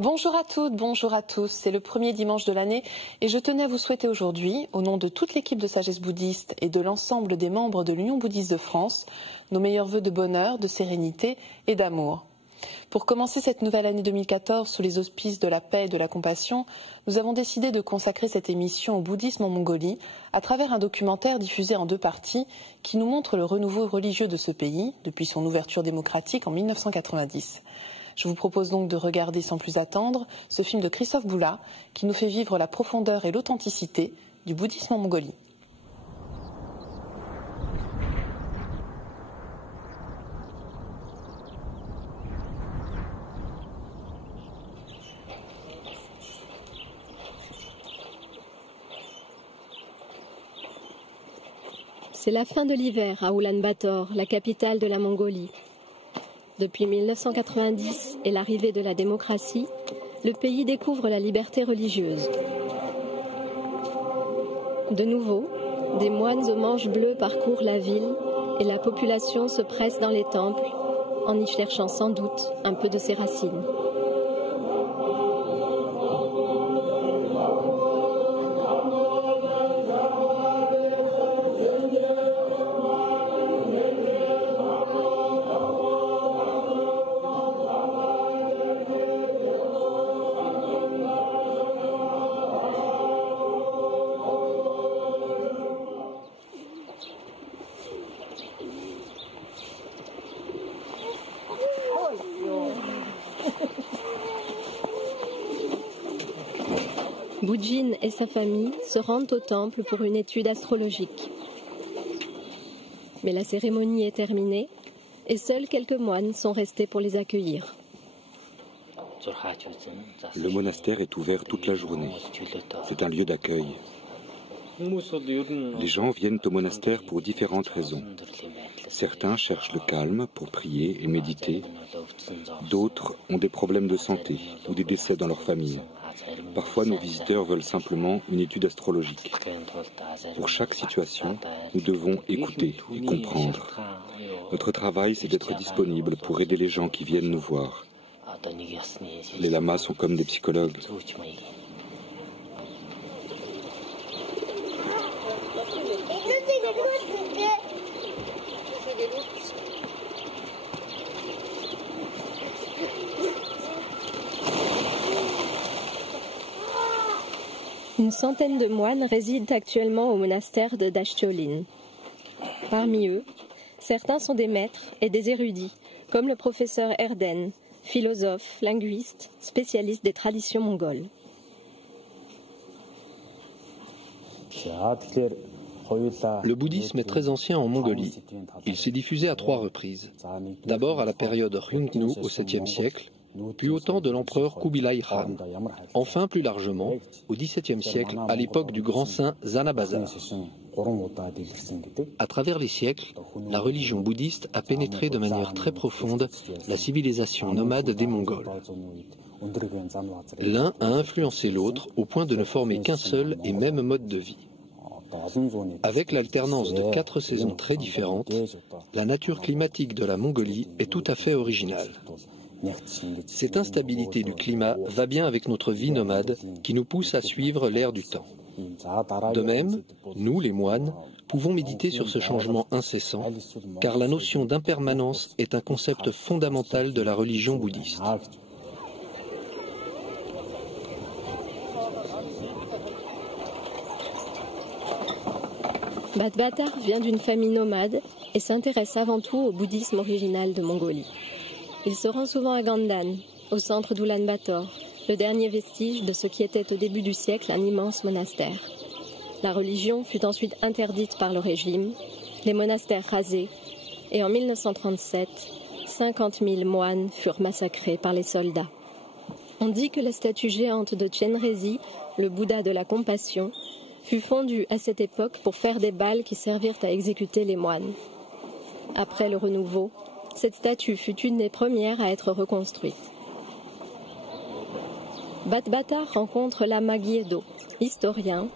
Bonjour à toutes, bonjour à tous. C'est le premier dimanche de l'année et je tenais à vous souhaiter aujourd'hui, au nom de toute l'équipe de Sagesse Bouddhiste et de l'ensemble des membres de l'Union Bouddhiste de France, nos meilleurs vœux de bonheur, de sérénité et d'amour. Pour commencer cette nouvelle année 2014 sous les auspices de la paix et de la compassion, nous avons décidé de consacrer cette émission au bouddhisme en Mongolie à travers un documentaire diffusé en 2 parties qui nous montre le renouveau religieux de ce pays depuis son ouverture démocratique en 1990. Je vous propose donc de regarder sans plus attendre ce film de Christophe Boula qui nous fait vivre la profondeur et l'authenticité du bouddhisme en Mongolie. C'est la fin de l'hiver à Oulan-Bator, la capitale de la Mongolie. Depuis 1990 et l'arrivée de la démocratie, le pays découvre la liberté religieuse. De nouveau, des moines aux manches bleues parcourent la ville et la population se presse dans les temples en y cherchant sans doute un peu de ses racines. Bujin et sa famille se rendent au temple pour une étude astrologique. Mais la cérémonie est terminée et seuls quelques moines sont restés pour les accueillir. Le monastère est ouvert toute la journée. C'est un lieu d'accueil. Les gens viennent au monastère pour différentes raisons. Certains cherchent le calme pour prier et méditer. D'autres ont des problèmes de santé ou des décès dans leur famille. Parfois, nos visiteurs veulent simplement une étude astrologique. Pour chaque situation, nous devons écouter et comprendre. Notre travail, c'est d'être disponible pour aider les gens qui viennent nous voir. Les lamas sont comme des psychologues. Une centaine de moines résident actuellement au monastère de Dashcholin. Parmi eux, certains sont des maîtres et des érudits, comme le professeur Erden, philosophe, linguiste, spécialiste des traditions mongoles. Le bouddhisme est très ancien en Mongolie. Il s'est diffusé à 3 reprises. D'abord à la période Ryungnu au 7e siècle, puis au temps de l'empereur Kubilai Khan. Enfin, plus largement, au XVIIe siècle, à l'époque du grand saint Zanabazar. À travers les siècles, la religion bouddhiste a pénétré de manière très profonde la civilisation nomade des Mongols. L'un a influencé l'autre au point de ne former qu'un seul et même mode de vie. Avec l'alternance de 4 saisons très différentes, la nature climatique de la Mongolie est tout à fait originale. Cette instabilité du climat va bien avec notre vie nomade qui nous pousse à suivre l'ère du temps. De même, nous, les moines, pouvons méditer sur ce changement incessant, car la notion d'impermanence est un concept fondamental de la religion bouddhiste. Batbatar vient d'une famille nomade et s'intéresse avant tout au bouddhisme original de Mongolie. Il se rend souvent à Gandan, au centre d'Oulan-Bator, le dernier vestige de ce qui était au début du siècle un immense monastère. La religion fut ensuite interdite par le régime, les monastères rasés, et en 1937, 50 000 moines furent massacrés par les soldats. On dit que la statue géante de Chenrezi, le Bouddha de la compassion, fut fondue à cette époque pour faire des balles qui servirent à exécuter les moines. Après le renouveau, cette statue fut une des premières à être reconstruite. Batbatar rencontre Lama Gyédo, historien,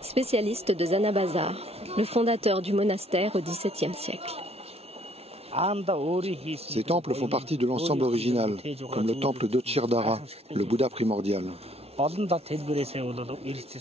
spécialiste de Zanabazar, le fondateur du monastère au XVIIe siècle. Ces temples font partie de l'ensemble original, comme le temple de Chirdara, le Bouddha primordial.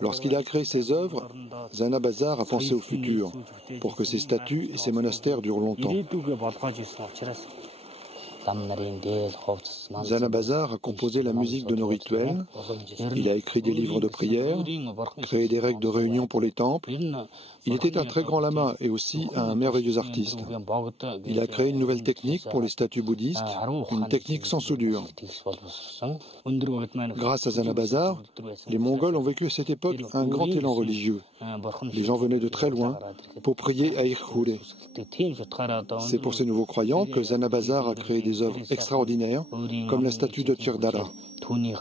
Lorsqu'il a créé ses œuvres, Zanabazar a pensé au futur, pour que ses statues et ses monastères durent longtemps. Zanabazar a composé la musique de nos rituels, il a écrit des livres de prière, créé des règles de réunion pour les temples. Il était un très grand lama et aussi un merveilleux artiste. Il a créé une nouvelle technique pour les statues bouddhistes, une technique sans soudure. Grâce à Zanabazar, les Mongols ont vécu à cette époque un grand élan religieux. Les gens venaient de très loin pour prier à Irkhure. C'est pour ces nouveaux croyants que Zanabazar a créé des œuvres extraordinaires, comme la statue de Chirdara. Puis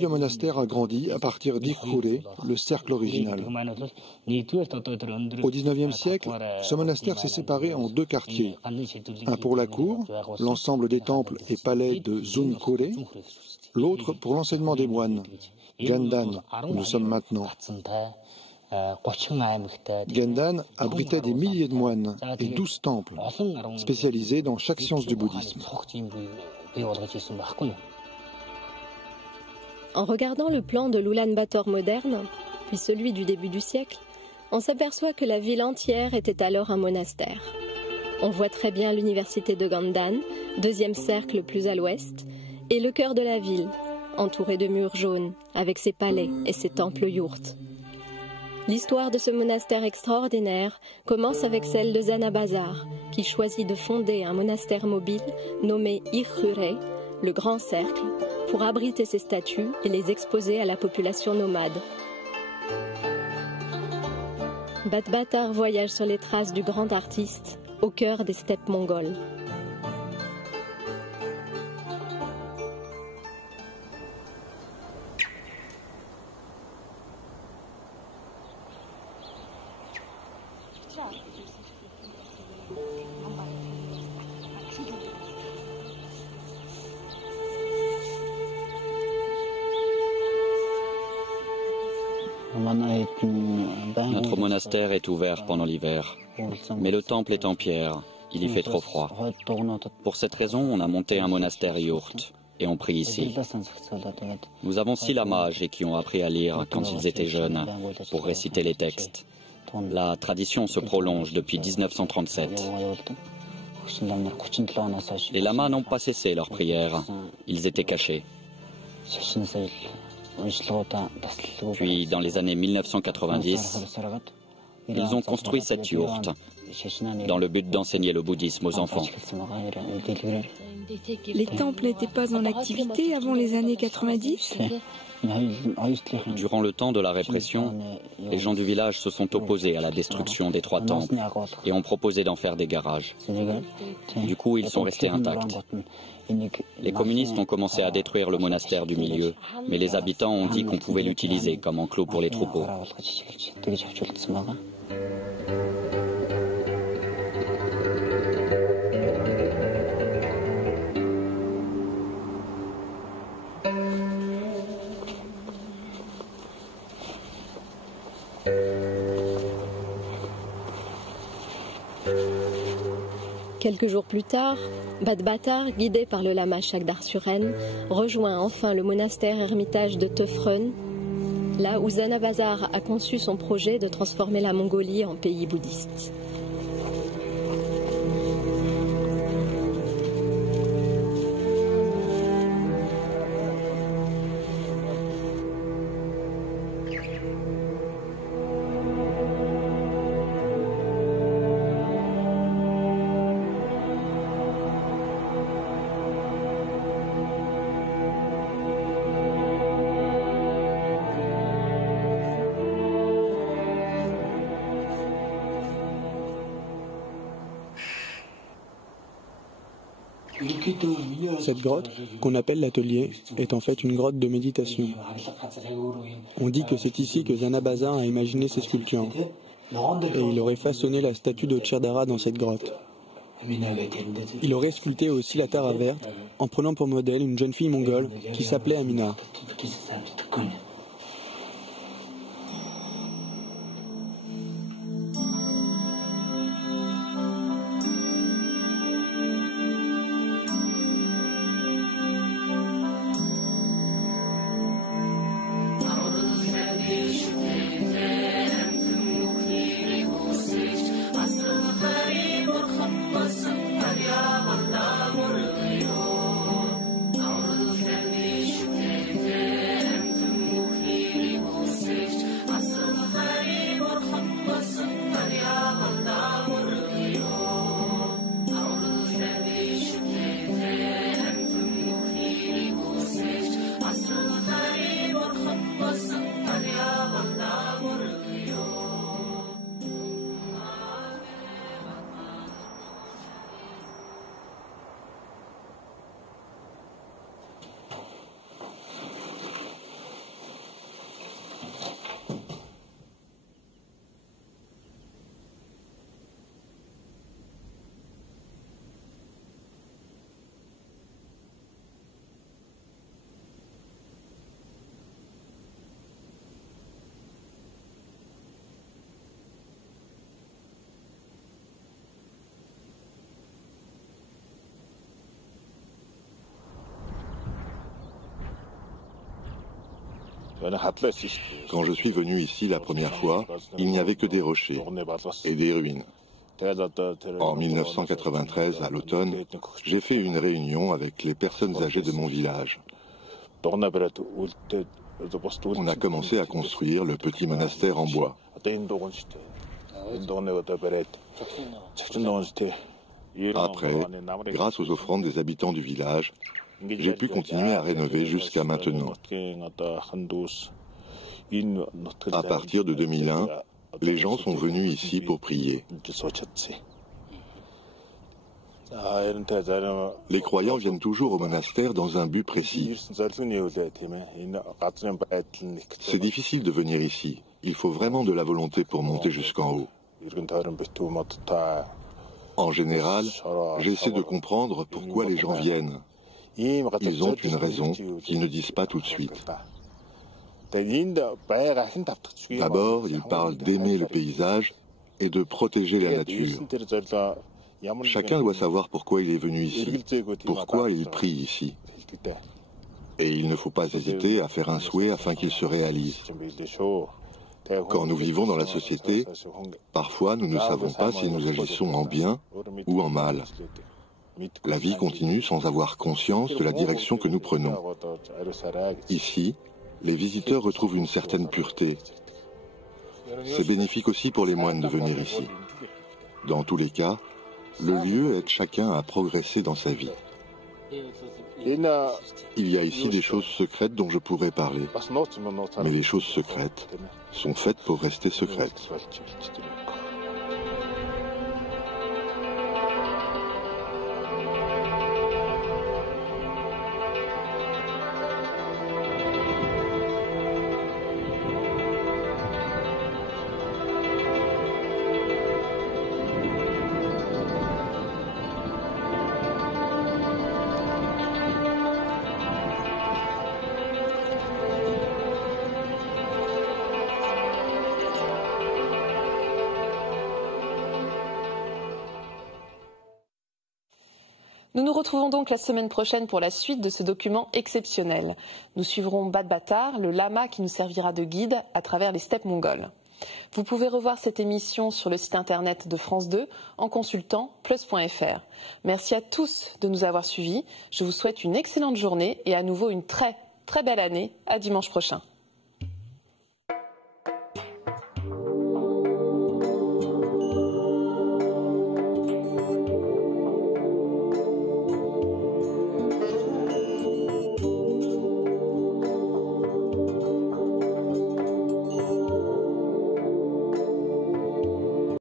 le monastère a grandi à partir d'Irkhure, le cercle original. Au XIXe siècle, ce monastère s'est séparé en deux quartiers. Un pour la cour, l'ensemble des temples et palais de Zunkhure, l'autre pour l'enseignement des moines, Gandan, où nous sommes maintenant. Gandan abritait des milliers de moines et 12 temples, spécialisés dans chaque science du bouddhisme. En regardant le plan de l'Oulan-Bator moderne, puis celui du début du siècle, on s'aperçoit que la ville entière était alors un monastère. On voit très bien l'université de Gandan, deuxième cercle le plus à l'ouest, et le cœur de la ville, entouré de murs jaunes, avec ses palais et ses temples yurts. L'histoire de ce monastère extraordinaire commence avec celle de Zanabazar, qui choisit de fonder un monastère mobile nommé Irkhure, le Grand Cercle, pour abriter ses statues et les exposer à la population nomade. Batbatar voyage sur les traces du grand artiste, au cœur des steppes mongoles. Notre monastère est ouvert pendant l'hiver, mais le temple est en pierre, il y fait trop froid. Pour cette raison, on a monté un monastère yourte et on prie ici. Nous avons 6 lamas âgés qui ont appris à lire quand ils étaient jeunes pour réciter les textes. La tradition se prolonge depuis 1937. Les lamas n'ont pas cessé leur prière, ils étaient cachés. Puis, dans les années 1990, ils ont construit cette yourte dans le but d'enseigner le bouddhisme aux enfants. Les temples n'étaient pas en activité avant les années 90 ? Durant le temps de la répression, les gens du village se sont opposés à la destruction des 3 temples et ont proposé d'en faire des garages. Du coup, ils sont restés intacts. Les communistes ont commencé à détruire le monastère du milieu, mais les habitants ont dit qu'on pouvait l'utiliser comme enclos pour les troupeaux. Quelques jours plus tard, Batbatar, guidé par le lama Chagdar-Suren, rejoint enfin le monastère ermitage de Teufren, là où Zanabazar a conçu son projet de transformer la Mongolie en pays bouddhiste. Cette grotte, qu'on appelle l'atelier, est en fait une grotte de méditation. On dit que c'est ici que Zanabazar a imaginé ses sculptures, et il aurait façonné la statue de Chirdara dans cette grotte. Il aurait sculpté aussi la Tara verte, en prenant pour modèle une jeune fille mongole qui s'appelait Amina. Quand je suis venu ici la première fois, il n'y avait que des rochers et des ruines. En 1993, à l'automne, j'ai fait une réunion avec les personnes âgées de mon village. On a commencé à construire le petit monastère en bois. Après, grâce aux offrandes des habitants du village, j'ai pu continuer à rénover jusqu'à maintenant. À partir de 2001, les gens sont venus ici pour prier. Les croyants viennent toujours au monastère dans un but précis. C'est difficile de venir ici. Il faut vraiment de la volonté pour monter jusqu'en haut. En général, j'essaie de comprendre pourquoi les gens viennent. Ils ont une raison qu'ils ne disent pas tout de suite. D'abord, ils parlent d'aimer le paysage et de protéger la nature. Chacun doit savoir pourquoi il est venu ici, pourquoi il prie ici. Et il ne faut pas hésiter à faire un souhait afin qu'il se réalise. Quand nous vivons dans la société, parfois nous ne savons pas si nous agissons en bien ou en mal. La vie continue sans avoir conscience de la direction que nous prenons. Ici, les visiteurs retrouvent une certaine pureté. C'est bénéfique aussi pour les moines de venir ici. Dans tous les cas, le lieu aide chacun à progresser dans sa vie. Il y a ici des choses secrètes dont je pourrais parler, mais les choses secrètes sont faites pour rester secrètes. Nous nous retrouvons donc la semaine prochaine pour la suite de ce document exceptionnel. Nous suivrons Badbatar, le lama qui nous servira de guide à travers les steppes mongoles. Vous pouvez revoir cette émission sur le site internet de France 2 en consultant plus.fr. Merci à tous de nous avoir suivis. Je vous souhaite une excellente journée et à nouveau une très belle année. À dimanche prochain.